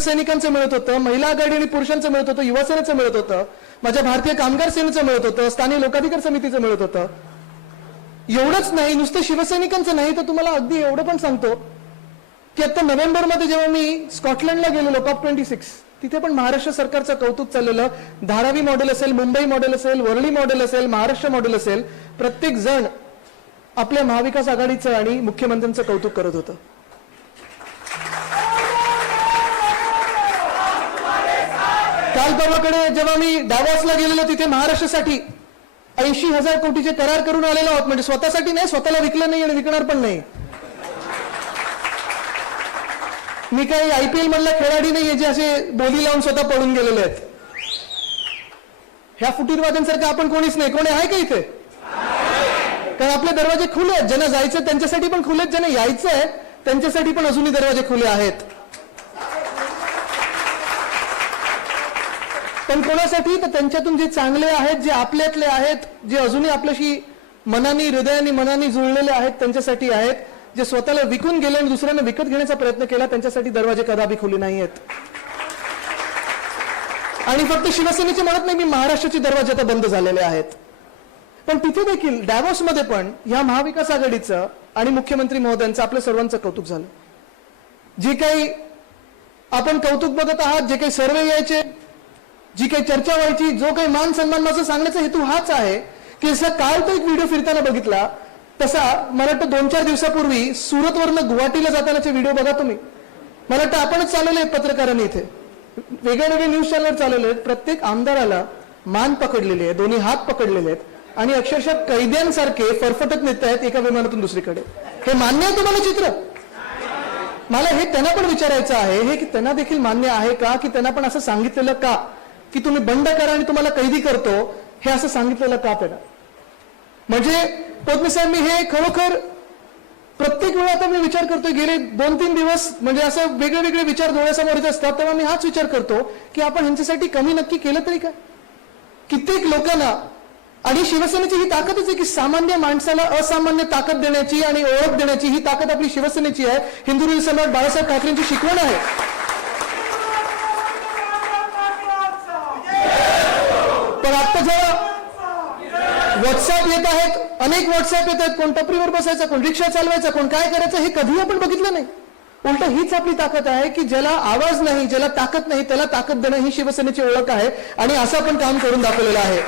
शिवसैनिकांचं मिळत होतं, महिला आघाडी आणि पुरुषांचं मिळत होतं, युवासेनेचं मिळत होतं, माझ्या भारतीय कामगार सेनेचं मिळत होतं, स्थानिक लोकाधिकार समितीचं मिळत होतं. एवढंच नाही, नुसतं शिवसैनिकांचं नाही तर तुम्हाला अगदी एवढं पण सांगतो की आता नोव्हेंबरमध्ये जेव्हा मी स्कॉटलंडला गेलेलो COP26, तिथे पण महाराष्ट्र सरकारचं कौतुक चाललेलं. धारावी मॉडेल असेल, मुंबई मॉडेल असेल, वरळी मॉडेल असेल, महाराष्ट्र मॉडेल असेल, प्रत्येक जण आपल्या महाविकास आघाडीचं आणि मुख्यमंत्र्यांचं कौतुक करत होतं. काल परवाकडे जेव्हा मी डावॉसला गेलेलो तिथे महाराष्ट्रासाठी 80,000 कोटीचे करार करून आलेलो आहोत. म्हणजे स्वतःसाठी नाही, स्वतःला विकलं नाही आणि विकणार पण नाही. मी काही IPL मधला खेळाडी नाहीये जे असे बोली लावून स्वतः पळून गेलेले आहेत. ह्या फुटीरवाद्यांसारखं आपण कोणीच नाही. कोणी आहे का इथे? कारण आपले दरवाजे खुले आहेत. ज्यांना जायचं त्यांच्यासाठी पण खुले आहेत, ज्यांना यायचं आहे त्यांच्यासाठी पण अजूनही दरवाजे खुले आहेत. पण कोणासाठी? तर त्यांच्यातून जे चांगले आहेत, जे आपल्यातले आहेत, जे अजूनही आपल्याशी मनाने, हृदयाने, मनाने जुळलेले आहेत त्यांच्यासाठी आहेत. जे स्वतःला विकून गेले आणि दुसऱ्यांना विकत घेण्याचा प्रयत्न केला त्यांच्यासाठी दरवाजे कदापि खुले नाही आहेत. आणि फक्त शिवसेनेचे म्हणत नाही मी, महाराष्ट्राचे दरवाजे आता बंद झालेले आहेत. पण तिथे देखील डॅव्हॉसमध्ये पण या महाविकास आघाडीचं आणि मुख्यमंत्री महोदयांचं आपल्या सर्वांचं कौतुक झालं. जे काही आपण कौतुक बघत आहात, जे काही सर्वे यायचे, जी काही चर्चा व्हायची, जो काही मान सन्मान, माझा सांगण्याचा हेतू हाच आहे की जसा काल तो एक व्हिडिओ फिरताना बघितला तसा मला वाटतं 2-4 दिवसापूर्वी सुरतवरनं गुवाहाटीला जातानाचे व्हिडिओ बघा तुम्ही. मला वाटतं आपणच चालवले आहेत पत्रकारांनी, इथे वेगवेगळे न्यूज चॅनल चालवले आहेत. प्रत्येक आमदाराला मान पकडलेले आहे, दोन्ही हात पकडलेले आहेत आणि अक्षरशः कैद्यांसारखे फरफटत नेत आहेत एका विमानातून दुसरीकडे. हे मान्य आहे तुम्हाला चित्र? मला हे त्यांना पण विचारायचं आहे हे की त्यांना देखील मान्य आहे का, की त्यांना पण असं सांगितलेलं का की तुम्ही बंड करा आणि तुम्हाला कैदी करतो, हे असं सांगितलेलं का त्यांना? म्हणजे पोतमे साहेब, मी हे खरोखर प्रत्येक वेळा आता मी विचार करतोय, गेले 2-3 दिवस म्हणजे असं वेगळे वेगळे विचार डोळ्यासमोर येत असतात तेव्हा मी हाच विचार करतो की आपण ह्यांच्यासाठी कमी नक्की केलं तरी काय? कित्येक लोकांना, आणि शिवसेनेची ही ताकदच आहे की सामान्य माणसाला असामान्य ताकद देण्याची आणि ओळख देण्याची ही ताकद आपली शिवसेनेची आहे. हिंदुस्थानी सम्राट बाळासाहेब ठाकरेंची शिकवण आहे. पण आता जेव्हा व्हॉट्सअप येत आहेत, अनेक व्हॉट्सअप येत आहेत, कोण टपरीवर बसायचा, कोण रिक्षा चालवायचा, कोण काय करायचं, हे कधीही आपण बघितलं नाही. उलट हीच आपली ताकद आहे की ज्याला आवाज नाही, ज्याला ताकद नाही, त्याला ताकद देणं ही शिवसेनेची ओळख आहे. आणि असं आपण काम करून दाखवलेलं आहे.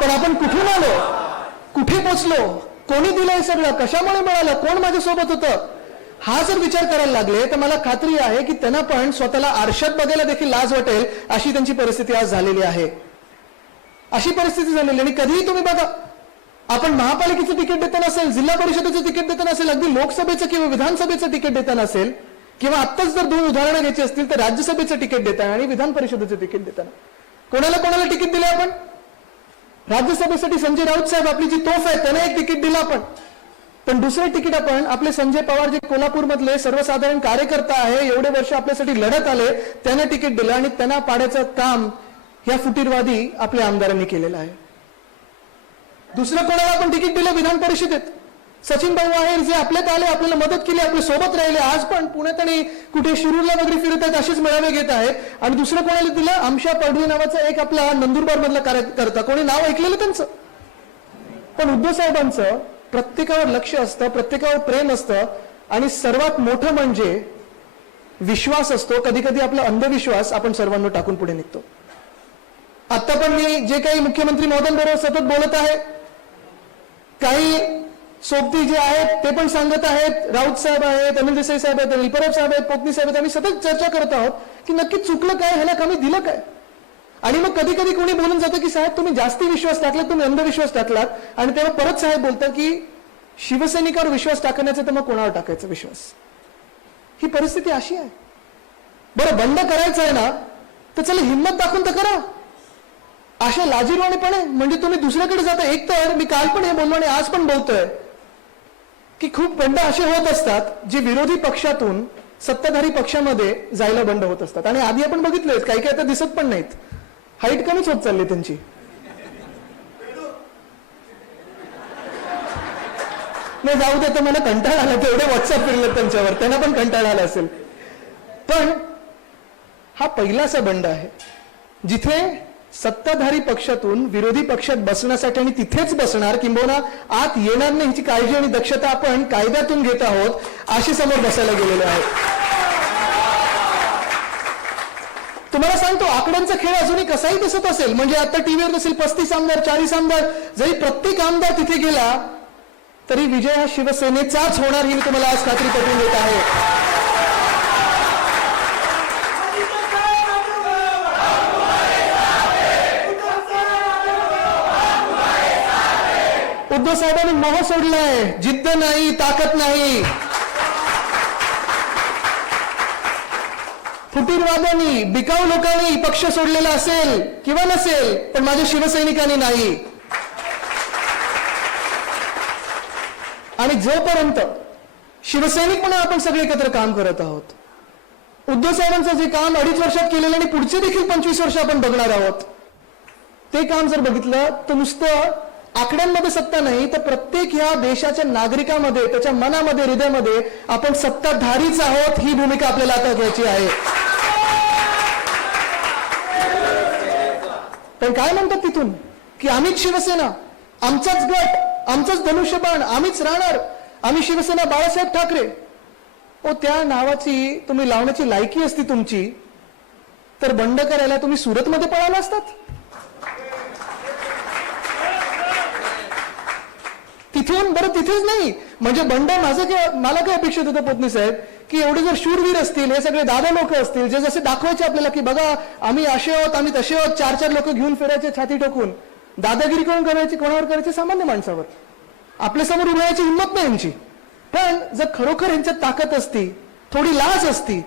पण आपण कुठून आलो, कुठे पोचलो, कोणी दिलं हे सगळं, कशामुळे मिळालं, कोण माझ्यासोबत होतं, हा जर विचार करायला लागले तर मला खात्री आहे की त्यांना पण स्वतःला आरशात बघायला देखील लाज वाटेल अशी त्यांची परिस्थिती आज झालेली आहे. अशी परिस्थिती झालेली. आणि कधीही तुम्ही बघा, आपण महापालिकेचं तिकीट देताना असेल, जिल्हा परिषदेचं तिकीट देताना असेल, अगदी लोकसभेचं किंवा विधानसभेचं तिकीट देताना असेल, किंवा आत्ताच जर 2 उदाहरणं घ्यायची असतील तर राज्यसभेचं तिकीट देताना आणि विधान परिषदेचं तिकीट देताना कोणाला कोणाला तिकीट दिलं आपण? राज्यसभेसाठी संजय राऊत साहेब, आपली जी तोफ आहे, त्यांना एक तिकीट दिलं आपण. पण दुसरे तिकीट आपण आपले संजय पवार, जे कोल्हापूर मधले सर्वसाधारण कार्यकर्ता आहे, एवढे वर्ष आपल्यासाठी लढत आले, त्यांना तिकीट दिलं आणि त्यांना पाडायचं काम या फुटीरवादी आपल्या आमदारांनी केलेलं आहे. दुसरं कोणाला आपण तिकीट दिलं विधान परिषदेत? सचिन भाऊ आहेर, जे आपल्यात आले, आपल्याला मदत केली, आपल्या सोबत राहिले, आज पण पुण्यात आणि कुठे शिरूरला वगैरे फिरत आहेत, असेच मेळावे घेत आहेत. आणि दुसरं कोणाला दिलं? आमशा पडवी नावाचा एक आपला नंदुरबार मधला कार्यकर्ता, कोणी नाव ऐकलेलं त्यांचं? पण उद्धव साहेबांचं प्रत्येकावर लक्ष असतं, प्रत्येकावर प्रेम असतं आणि सर्वात मोठं म्हणजे विश्वास असतो. कधी कधी आपला अंधविश्वास आपण सर्वांना टाकून पुढे निघतो. आता पण मी जे काही मुख्यमंत्री महोदयांबरोबर सतत बोलत आहे, काही सोबती जे आहेत ते पण सांगत आहेत, राऊत साहेब आहेत, अनिल देसाई साहेब आहेत, अनिल परब साहेब आहेत, पोतनी साहेब आहेत, आम्ही सतत चर्चा करत आहोत की नक्की चुकलं काय, ह्याला कमी दिलं काय. आणि मग कधी कधी कोणी बोलून जातं की साहेब तुम्ही जास्ती विश्वास टाकलात, तुम्ही अंधविश्वास टाकलात. आणि तेव्हा परत साहेब बोलतात की शिवसैनिकावर विश्वास टाकण्याचा तर मग कोणावर टाकायचा विश्वास? ही परिस्थिती अशी आहे. बरं, बंद करायचं आहे ना तर चला हिंमत दाखवून तर करा. अशा लाजीरवाणेपणे म्हणजे तुम्ही दुसऱ्याकडे जाता. एक तर मी काल पण हे बोललो आणि आज पण बोलतोय की खूप बंड असे होत असतात जे विरोधी पक्षातून सत्ताधारी पक्षामध्ये जायला बंड होत असतात. आणि आधी आपण बघितलेत, काही काही आता दिसत पण नाहीत, हाईट कमीच होत चालली त्यांची. नाही जाऊ दे, तर मला कंटाळा आला, तेवढे व्हॉट्सअप फिरले त्यांच्यावर, त्यांना पण कंटाळा आला असेल. पण हा पहिलासा बंड आहे जिथे सत्ताधारी पक्षातून विरोधी पक्षात बसण्यासाठी आणि तिथेच बसणार किंबहुना आत येणार नाही ह्याची काळजी आणि दक्षता आपण कायद्यातून घेत आहोत अशी समोर बसायला गेलेले आहेत. तुम्हाला सांगतो आकड्यांचा खेळ अजूनही कसाही दिसत असेल, म्हणजे आता टीव्हीवर दिसेल 35 आमदार 40 आमदार, जरी प्रत्येक आमदार तिथे गेला तरी विजय हा शिवसेनेचाच होणार ही मी तुम्हाला आज खात्री पटवून देत आहे. उद्धव साहेबांनी मोह सोडलाय, जिद्द नाही, ताकद नाही. फुटीरवाद्यांनी, बिकाऊ लोकांनी पक्ष सोडलेला असेल किंवा नसेल, पण माझ्या शिवसैनिकांनी नाही. आणि जोपर्यंत शिवसैनिक म्हणून आपण सगळे एकत्र काम करत आहोत, उद्धव साहेबांचं जे काम 2.5 वर्षात केलेलं आणि पुढचे देखील 25 वर्ष आपण बघणार आहोत, ते काम जर बघितलं तर नुसतं आकड्यांमध्ये सत्ता नाही तर प्रत्येक ह्या देशाच्या नागरिकांमध्ये, त्याच्या मनामध्ये, हृदयामध्ये आपण सत्ताधारीच आहोत ही भूमिका आपल्याला आता घ्यायची आहे. पण काय म्हणतात तिथून की आम्हीच शिवसेना, आमचाच गट, आमचाच धनुष्यबाण, आम्हीच राहणार, आम्ही शिवसेना बाळासाहेब ठाकरे. ओ त्या नावाची तुम्ही लावण्याची लायकी असती तुमची तर बंड करायला तुम्ही सुरतमध्ये पळाला असतात. तिथून बरं तिथेच नाही, म्हणजे बंड माझं काय, मला काय अपेक्षित होतं पोतनी साहेब की एवढे जर शूरवीर असतील, हे सगळे दादा लोक असतील जे जसे दाखवायचे आपल्याला की बघा आम्ही असे आहोत, आम्ही तसे आहोत, 4-4 लोक घेऊन फिरायचे छाती ठोकून, दादागिरी कोण करायची, कोणावर करायची, सामान्य माणसावर. आपल्या समोर उभं राहायची हिंमत नाही यांची. पण जर खरोखर यांच्यात ताकद असती, थोडी लाज असती,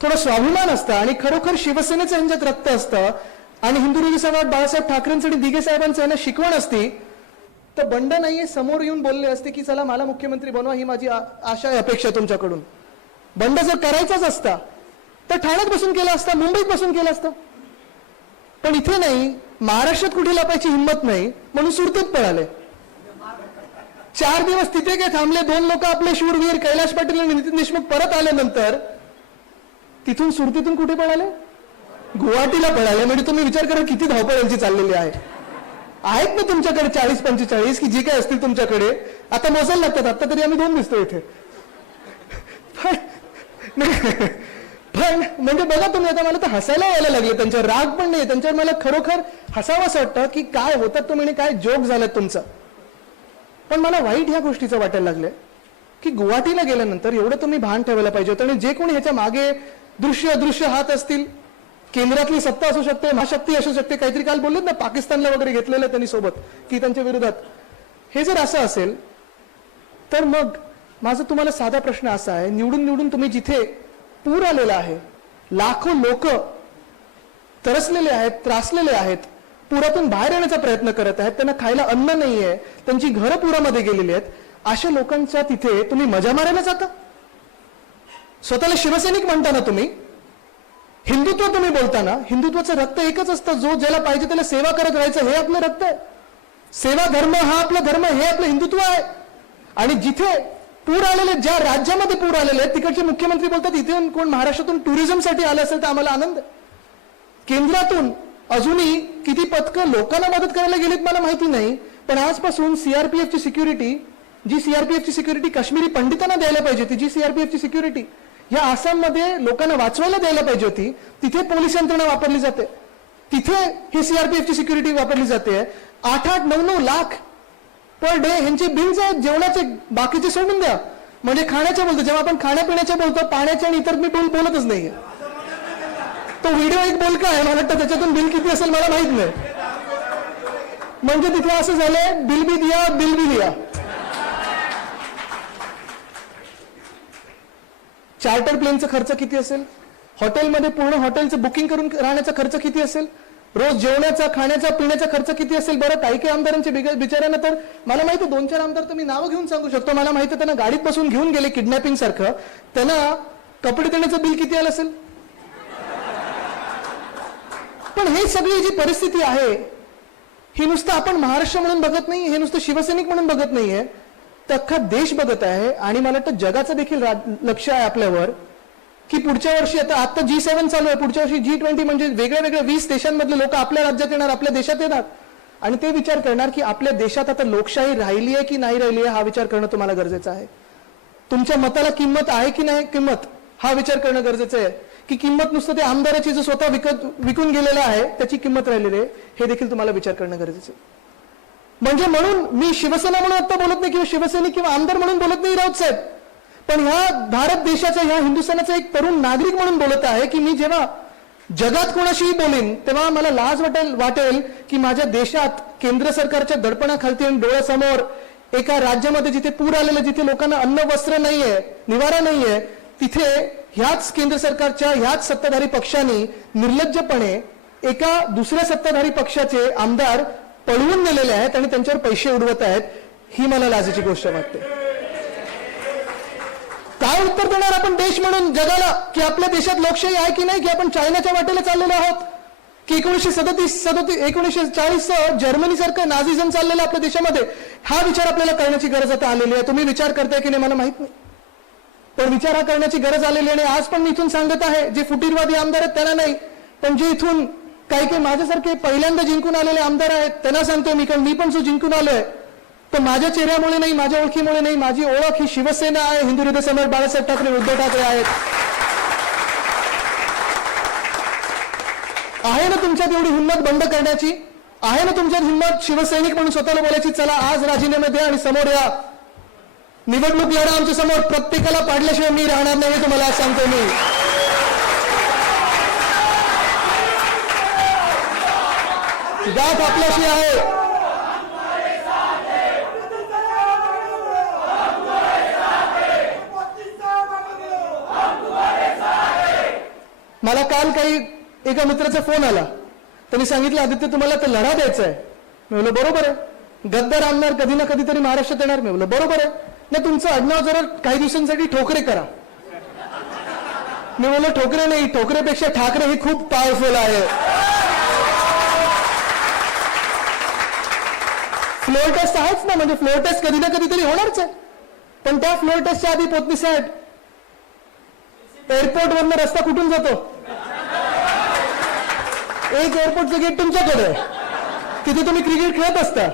थोडा स्वाभिमान असतं आणि खरोखर शिवसेनेचं यांच्यात रक्त असतं आणि हिंदुराष्ट्र समाज बाळासाहेब ठाकरेंचं आणि दिघे साहेबांचं यांना शिकवण असती तर बंड नाहीये समोर येऊन बोलले असते की चला मला मुख्यमंत्री बनवा, ही माझी आशा आहे, अपेक्षा तुमच्याकडून. बंड जर करायचाच असता तर ठाण्यात बसून केला असता, मुंबईत बसून केला असता. पण इथे नाही, महाराष्ट्रात कुठे लपायची हिंमत नाही म्हणून सुरतेत पळाले. 4 दिवस तिथे काय थांबले, 2 लोक आपले शूरवीर कैलाश पाटील आणि नितीन देशमुख परत आल्यानंतर तिथून सुरतीतून कुठे पळाले, गुवाहाटीला पळाले. म्हणजे तुम्ही विचार करा किती धावपळ यांची चाललेली आहे. आहेत ना तुमच्याकडे 40-45 की जी काय असतील तुमच्याकडे, आता मोजायला लागतात. आता तरी आम्ही 2 दिसतो इथे. पण म्हणजे बघा तुम्ही, आता मला तर हसायला यायला लागले, त्यांच्यावर राग पण नाही, त्यांच्यावर मला खरोखर हसावं असं वाटतं की काय होतात तुम्ही, काय जोक झालात तुमचा. पण मला वाईट ह्या गोष्टीचं वाटायला लागलंय की गुवाहाटीला गेल्यानंतर एवढं तुम्ही भान ठेवायला पाहिजे होतं. आणि जे कोणी ह्याच्या मागे दृश्य अदृश्य हात असतील, केंद्रातली सत्ता असू शकते, महाशक्ती असू शकते, काहीतरी काल बोललेत ना पाकिस्तानला वगैरे घेतलेलं त्यांनी सोबत की त्यांच्या विरोधात, हे जर असं असेल तर मग माझा तुम्हाला साधा प्रश्न असा आहे, निवडून तुम्ही जिथे पूर आलेला आहे, लाखो लोक तरसलेले आहेत, त्रासलेले आहेत, पुरातून बाहेर येण्याचा प्रयत्न करत आहेत, त्यांना खायला अन्न नाहीये, त्यांची घरं पुरामध्ये गेलेली आहेत, अशा लोकांच्या तिथे तुम्ही मजा मारायला जाता. स्वतःला शिवसैनिक म्हणताना तुम्ही, हिंदुत्व तुम्ही बोलताना, हिंदुत्वाचं रक्त एकच असतं, जो ज्याला पाहिजे त्याला सेवा करत राहायचं, हे आपलं रक्त आहे. सेवा धर्म हा आपला धर्म, हे आपलं हिंदुत्व आहे. आणि जिथे पूर आलेले, ज्या राज्यामध्ये पूर आलेले आहेत तिकडचे मुख्यमंत्री बोलतात इथे कोण महाराष्ट्रातून टुरिझमसाठी आलं असेल तर आम्हाला आनंद. केंद्रातून अजूनही किती पथकं लोकांना मदत करायला गेलीत मला माहिती नाही, पण आजपासून सीआरपीएफची सिक्युरिटी, जी सीआरपीएफची सिक्युरिटी काश्मीरी पंडितांना द्यायला पाहिजे होती, जी सीआरपीएफची सिक्युरिटी या आसाममध्ये लोकांना वाचवायला द्यायला पाहिजे होती, तिथे पोलीस यंत्रणा वापरली जाते, तिथे ही सीआरपीएफची सिक्युरिटी वापरली जाते. 8-8, 9-9 लाख पर डे ह्यांचे बिल्स आहेत जेवणाचे, बाकीचे सोडून द्या. म्हणजे खाण्याचे बोलतो, जेव्हा आपण खाण्यापिण्याचे बोलतो, पाण्याचे आणि इतर मी बोलतच नाहीये. तो व्हिडिओ एक बोलका आहे, मला वाटतं त्याच्यातून बिल किती असेल मला माहित नाही. म्हणजे तिथे असं झालंय, बिल भी दिया. चार्टर प्लेनचा खर्च किती असेल, हॉटेलमध्ये पूर्ण हॉटेलचं बुकिंग करून राहण्याचा खर्च किती असेल, रोज जेवणाचा, खाण्याचा, पिण्याचा खर्च किती असेल. बरं काही काही आमदारांचे बिचाऱ्यांना तर मला माहिती, 2-4 आमदार तर मी नावं घेऊन सांगू शकतो, मला माहिती त्यांना गाडीत बसून घेऊन गेले किडनॅपिंग सारखं, त्यांना कपडे देण्याचं बिल किती आलं असेल. पण हे सगळी जी परिस्थिती आहे ही नुसतं आपण महाराष्ट्र म्हणून बघत नाही, हे नुसतं शिवसैनिक म्हणून बघत नाहीये, तर अख्खा देश बघत आहे. आणि मला वाटतं जगाचं देखील लक्ष आहे आपल्यावर की पुढच्या वर्षी आता G7 चालू आहे, पुढच्या वर्षी G20 म्हणजे वेगळ्या वेगळ्या 20 देशांमधले लोक आपल्या राज्यात येणार, आपल्या देशात येणार आणि ते विचार करणार की आपल्या देशात आता लोकशाही राहिली आहे की नाही राहिली आहे, हा विचार करणं तुम्हाला गरजेचं आहे. तुमच्या मताला किंमत आहे की नाही किंमत, हा विचार करणं गरजेचं आहे. की किंमत नुसतं ते आमदाराची जो स्वतः विकून गेलेला आहे त्याची किंमत राहिलेली आहे, हे देखील तुम्हाला विचार करणं गरजेचं आहे. म्हणजे म्हणून मी शिवसेना म्हणून आता बोलत नाही किंवा शिवसैनिक किंवा आमदार म्हणून बोलत नाही राऊत साहेब, पण ह्या भारत देशाचा, ह्या हिंदुस्थानाचा एक तरुण नागरिक म्हणून बोलत आहे की मी जेव्हा जगात कोणाशीही बोलेन तेव्हा मला लाज वाटेल की माझ्या देशात केंद्र सरकारच्या दडपणाखालती आणि डोळ्यासमोर एका राज्यामध्ये जिथे पूर आलेलं, जिथे लोकांना अन्न वस्त्र नाहीये, निवारा नाहीये, तिथे ह्याच केंद्र सरकारच्या ह्याच सत्ताधारी पक्षांनी निर्लज्जपणे एका दुसऱ्या सत्ताधारी पक्षाचे आमदार पळवून नेलेले आहेत आणि त्यांच्यावर पैसे उडवत आहेत. ही मला लाजेची गोष्ट वाटते. काय उत्तर देणार आपण देश म्हणून जगाला की आपल्या देशात लोकशाही आहे की नाही, की आपण चायनाच्या वाटेला चाललेलो आहोत, की 1940 जर्मनी सारखं नाझिझम चाललेलं आपल्या देशामध्ये, हा विचार आपल्याला करण्याची गरज आता आलेली आहे. तुम्ही विचार करताय की नाही मला माहित नाही, पण विचार हा करण्याची गरज आलेली आहे. आज पण मी इथून सांगत आहे, जे फुटीरवादी आमदार आहेत त्यांना नाही, पण जे इथून काही माझ्यासारखे पहिल्यांदा जिंकून आलेले आमदार आहेत त्यांना सांगतोय मी, कारण मी पण जो जिंकून आलोय तर माझ्या चेहऱ्यामुळे नाही, माझ्या ओळखीमुळे नाही, माझी ओळख ही शिवसेना आहे, हिंदू हृदय सम्राट बाळासाहेब ठाकरे, उद्धव ठाकरे आहेत. आहे ना तुमच्यात एवढी हिंमत बंद करण्याची, आहे ना तुमच्यात हिंमत शिवसैनिक म्हणून स्वतःला बोलायची, चला आज राजीनामे द्या आणि समोर या, निवडणूक लढा आमच्या समोर, प्रत्येकाला पाडल्याशिवाय मी राहणार नाही, तुम्हाला आज सांगतो मी. जात आपल्याशी आहे. मला काल काही एका मित्राचा फोन आला, त्यांनी सांगितलं आदित्य तुम्हाला तर लढा द्यायचा आहे. मी बोललो बरोबर आहे, गद्दार आमदार कधी ना कधीतरी महाराष्ट्रात येणार. मी बोललो बरोबर आहे ना, तुमचं आडनाव जरा काही दिवसांसाठी ठोकरे करा. मी बोललो ठोकरे नाही, ठोकरेपेक्षा ठाकरे ही खूप पॉवरफुल आहे. फ्लोअर टेस्ट आहेच ना, म्हणजे फ्लोअर टेस्ट कधी ना कधीतरी होणारच आहे. पण त्या फ्लोअर टेस्टच्या आधी पोतनी साहेब एअरपोर्ट वरनं रस्ता कुठून जातो, एक एअरपोर्टचं गेट तुमच्याकडे आहे, तिथे तुम्ही क्रिकेट खेळत असता,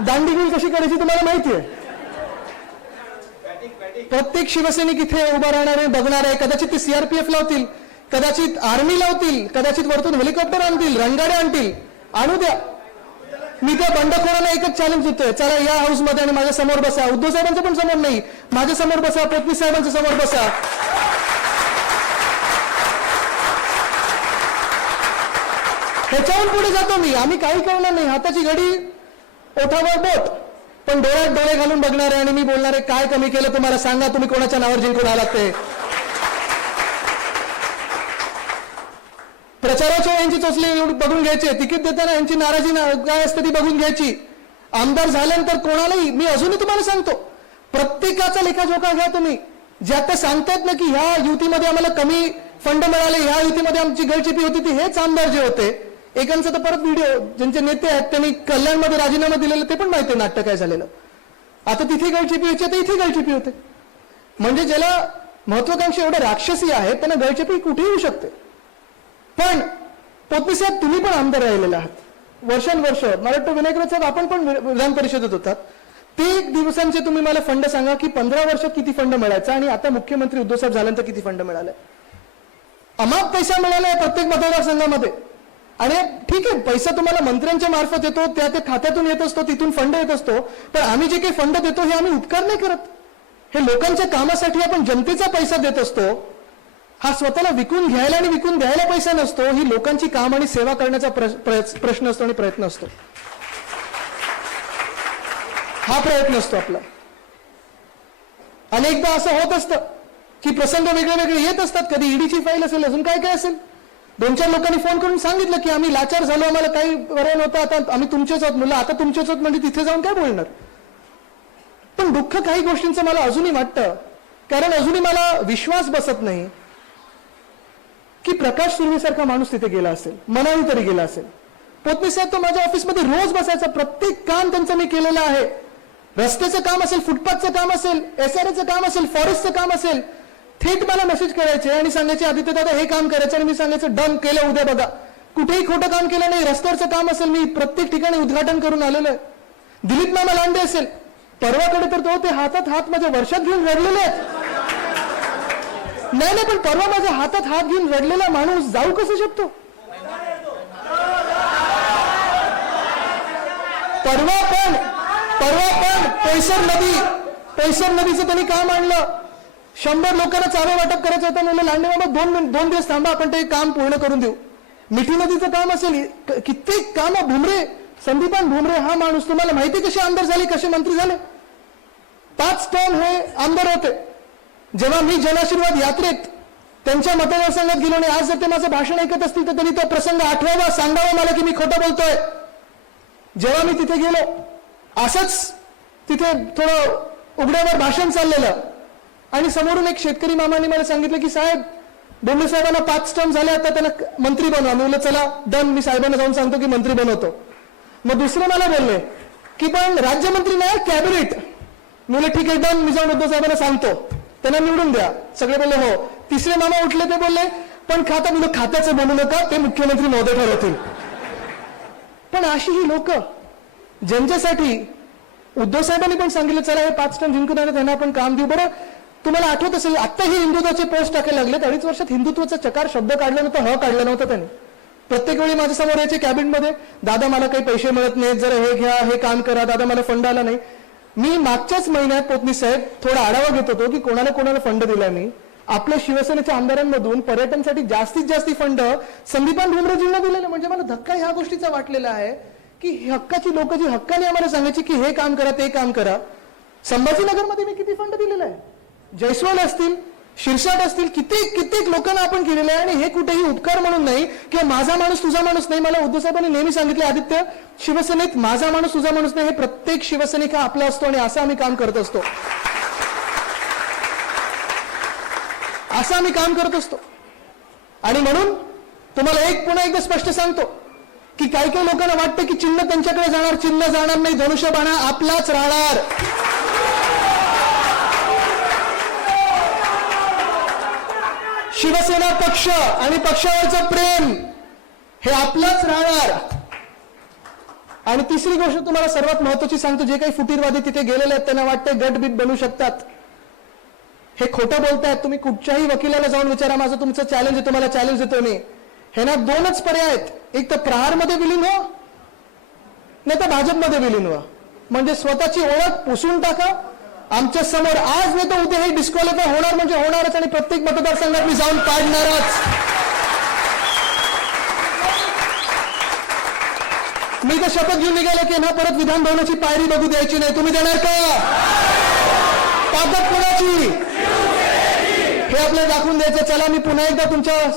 दांडी घेऊन कशी करायची तुम्हाला माहिती आहे. प्रत्येक शिवसैनिक इथे उभा राहणार आहे, बघणार आहे. कदाचित ते सीआरपीएफ लावतील, कदाचित आर्मी लावतील, कदाचित वरतून हेलिकॉप्टर आणतील, रणगाडे आणतील, आणू द्या. मी त्या बंडखोरांना एकच चॅलेंज देतोय, चला या हाऊसमध्ये आणि माझ्या समोर बसा. उद्धव साहेबांच्या पण समोर नाही, माझ्या समोर बसा, फडणवीस साहेबांच्या समोर बसा. ह्याच्याहून पुढे जातो मी, आम्ही काही करणार नाही. हाताची घडी ओठावर बोट, पण डोळ्यात डोळे घालून बघणार आहे आणि मी बोलणार आहे काय कमी केलं तुम्हाला सांगा, तुम्ही कोणाच्या नावावर जिंकून आलात ते. प्रचाराच्या यांची चोचली बघून घ्यायची, तिकीट देताना यांची नाराजी काय असते ती बघून घ्यायची. आमदार झाल्यानंतर कोणालाही मी अजूनही तुम्हाला सांगतो, प्रत्येकाचा लेखाजोखा घ्या तुम्ही. जे आता सांगतायत ना की ह्या युतीमध्ये आम्हाला कमी फंड मिळाले, ह्या युतीमध्ये आमची गळचिपी होती, ती हेच आमदार जे होते. एकांचा तर परत व्हिडिओ, ज्यांचे नेते आहेत त्यांनी कल्याणमध्ये राजीनामा दिलेलं ते पण माहिती आहे नाट्य काय झालेलं. आता तिथे गळचिपी व्हायची, तर इथे गळचिपी होते. म्हणजे ज्याला महत्वाकांक्षी एवढे राक्षसी आहेत त्यांना गळचिपी कुठेही होऊ शकते. पण पोतनी साहेब तुम्ही पण आमदार राहिलेले आहात वर्षानुवर्ष. मला वाटतं विनायकराज साहेब आपण पण विधान परिषदेत होतात. ते दिवसांचे तुम्ही मला फंड सांगा की 15 वर्षात किती फंड मिळायचा आणि आता मुख्यमंत्री उद्धव साहेब झाल्यानंतर किती फंड मिळालाय. अमाप पैसा मिळालाय प्रत्येक मतदारसंघामध्ये. आणि ठीक आहे, पैसा तुम्हाला मंत्र्यांच्या मार्फत येतो, त्या खात्यातून येत असतो, तिथून फंड येत असतो. पण आम्ही जे काही फंड देतो हे आम्ही उपकार नाही करत, हे लोकांच्या कामासाठी आपण जनतेचा पैसा देत असतो. हा स्वतःला विकून घ्यायला आणि विकून द्यायला पैसा नसतो, ही लोकांची काम आणि सेवा करण्याचा प्रश्न असतो आणि प्रयत्न असतो. हा प्रयत्न असतो आपला. अनेकदा असं होत असतं की प्रसंग वेगळे वेगळे येत असतात. कधी ईडीची फाईल असेल, अजून काय काय असेल. 2-4 लोकांनी फोन करून सांगितलं की आम्ही लाचार झालो, आम्हाला काही बरं नव्हतं, आता आम्ही तुमचेच आहोत. म्हणलं आता तुमचेच आहोत म्हणजे तिथे जाऊन काय बोलणार. पण दुःख काही गोष्टींचं मला अजूनही वाटतं, कारण अजूनही मला विश्वास बसत नाही की प्रकाश सुर्वेसारखा माणूस तिथे गेला असेल, मनाने तरी गेला असेल. पोतनी साहेब तो माझ्या ऑफिसमध्ये रोज बसायचा, प्रत्येक काम त्यांचं मी केलेलं आहे. रस्त्याचं काम असेल, फुटपाथचं काम असेल, SRA चं काम असेल, फॉरेस्टचं काम असेल, थेट मला मेसेज करायचे आणि सांगायचे आदित्य दादा हे काम करायचं, आणि मी सांगायचं डन, केलं, उद्या बघा. कुठेही खोटं काम केलं नाही. रस्त्यावरचं काम असेल, मी प्रत्येक ठिकाणी उद्घाटन करून आलेलो आहे. दिलीप मामा लांडे असेल, परवाकडे तर तो ते हातात हात माझ्या वर्षात घेऊन रडलेले आहेत. नाही पण परवा माझ्या हातात हात घेऊन रडलेला माणूस जाऊ कसं शकतो? परवा पण पैसर नदीचं त्यांनी काम आणलं. 100 लोकांना चावे वाटप करायचं होतं. म्हणलं लांडे बाबा 2 दिवस थांबा, आपण ते काम पूर्ण करून देऊ. मिठी नदीचं काम असेल, कित्येक काम. भुमरे, संदीपान भुमरे हा माणूस, तुम्हाला माहिती कसे आमदार झाले, कसे मंत्री झाले? 5 टर्म हे आमदार होते. जेव्हा मी जनआशीर्वाद यात्रेत त्यांच्या मतदारसंघात गेलो आणि आज जर ते माझं भाषण ऐकत असतील तर त्यांनी तो प्रसंग आठवावा, सांगावा मला की मी खोटं बोलतोय. जेव्हा मी तिथे गेलो, असंच तिथे थोडं उघड्यावर भाषण चाललेलं आणि समोरून एक शेतकरी मामाने मला सांगितलं की साहेब, बोंबे साहेबांना 5 टर्म झाले, आता त्यांना मंत्री बनवा. मी बोललो चला डन, मी साहेबांना जाऊन सांगतो की मंत्री बनवतो. मग दुसरे मला बोलले की पण राज्यमंत्री नाही, कॅबिनेट. मी बोलले ठीक आहे डन, मी जाऊन उद्धव साहेबांना सांगतो, त्यांना निवडून द्या. सगळे बोलले हो. तिसरे मामा उठले, ते बोलले पण खाता, मी खात्याचं बनवू नका, ते मुख्यमंत्री महोदय ठरवतील. पण अशी ही लोक ज्यांच्यासाठी उद्धव साहेबांनी पण सांगितलं चला हे 5 टर्म जिंकून आले, त्यांना आपण काम देऊ. बरं तुम्हाला आठवत असेल, आता हे हिंदुत्वाचे पोस्ट टाकायला लागले. 2.5 वर्षात हिंदुत्वाचा चकार शब्द काढला नव्हता, ह काढला नव्हता त्यांनी. प्रत्येक वेळी माझ्या समोर यायचे कॅबिनेटमध्ये, दादा मला काही पैसे मिळत नाहीत, जरा हे घ्या, हे काम करा, दादा मला फंड आला नाही. मी मागच्याच महिन्यात पोतनी साहेब थोडा आढावा घेत होतो की कोणाला फंड दिला. मी आपल्या शिवसेनेच्या आमदारांमधून पर्यटनासाठी जास्तीत जास्त फंड संदीपान भुमरेजींना दिलेले. म्हणजे मला धक्का ह्या गोष्टीचा वाटलेला आहे की हक्काची लोक जी हक्काने आम्हाला सांगायची की हे काम करा, ते काम करा. संभाजीनगरमध्ये मी किती फंड दिलेला आहे, जयस्वाल असतील, शिरसाट असतील, कित्येक लोकांना आपण केलेलं आहे. आणि हे कुठेही उपकार म्हणून नाही किंवा माझा माणूस तुझा माणूस नाही. मला उद्धव साहेबांनी नेहमी सांगितले आदित्य, शिवसेनेत माझा माणूस तुझा माणूस नाही, हे प्रत्येक शिवसैनिक हा आपला असतो आणि असं आम्ही काम करत असतो. असं आम्ही काम करत असतो. आणि म्हणून तुम्हाला पुन्हा एकदा स्पष्ट सांगतो की काही लोकांना वाटतं की चिन्ह त्यांच्याकडे जाणार, चिन्ह जाणार नाही, धनुष्यबाण आपलाच राहणार. शिवसेना पक्ष आणि पक्षावरचं प्रेम हे आपलंच राहणार. आणि तिसरी गोष्ट तुम्हाला सर्वात महत्वाची सांगतो, जे काही फुटीरवादी तिथे गेलेले आहेत त्यांना वाटतं गटबीट बनू शकतात, हे खोटं बोलतायत. तुम्ही कुठच्याही वकिलाला जाऊन विचारा, माझं तुमचं चॅलेंज आहे, तुम्हाला चॅलेंज देतो मी. हे ना 2च पर्याय आहेत, एक तर प्रहारमध्ये विलीन हो, नाही तर भाजपमध्ये विलीन व्हा. म्हणजे स्वतःची ओळख पुसून टाका. आमच्या समोर आज नाही तर उद्या हे डिस्क्वालिफाय होणार म्हणजे होणारच, आणि प्रत्येक मतदारसंघात मी जाऊन पाडणारच. मी तर शपथ घेऊन निघालो की ना परत विधान भवनाची पायरी बघू द्यायची नाही. तुम्ही देणार का? ताकद कोणाची? हे आपल्याला दाखवून द्यायचं. चला मी पुन्हा एकदा तुमच्या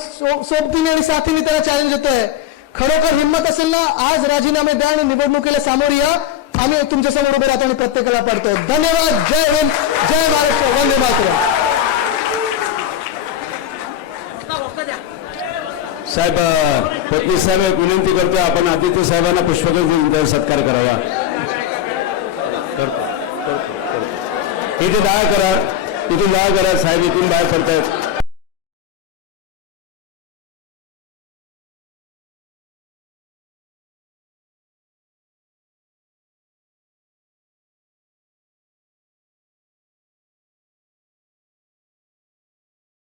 सोबतीने आणि साथीने त्याला चॅलेंज देतोय. खरोखर हिंमत असेल ना, आज राजीनामे द्या आणि निवडणुकीला सामोरे या. आम्ही तुमच्या समोर उभे राहतो आणि प्रत्येकाला पाडतो. धन्यवाद. जय हिंद, जय महाराष्ट्र, वंदे मातरम. साहेब, फडणवीस साहेब एक विनंती करतो, आपण आदित्य साहेबांना पुष्पगुच्छ सत्कार करावा. इथे दहा करा, इथून दहा करा. साहेब इथून बाहेर पडतायत.